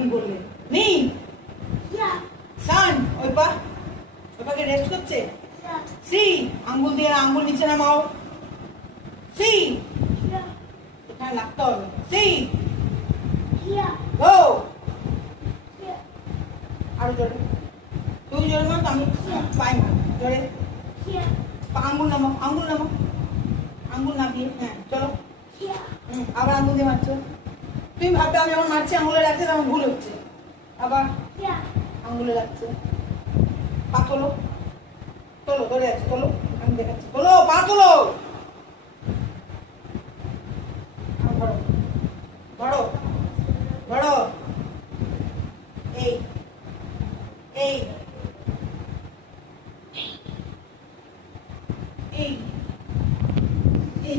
ভুল বললে। নি সান ওই পাকে রেস্ট করছে। সি আঙ্গুল দিয়ে আঙ্গুল নিচে নামাও। সি এখানে লাগতে হবে। সি গো আরো জোরে, তুমি জোরে মারো, আমি পাই না জোরে। আঙ্গুল নামাও, আঙ্গুল নামাও, আঙ্গুল নামিয়ে, হ্যাঁ চলো। আবার আঙ্গুল দিয়ে মারছো। তুমি ভাববে আমি যখন মারছি আঙ্গুলে লাগছে তখন ভুল হচ্ছে। আবার আঙ্গুলে লাগছে। পা তোলো, তোলো ধরে আছে, তোলো, আমি দেখাচ্ছি, তোলো পা তোলো।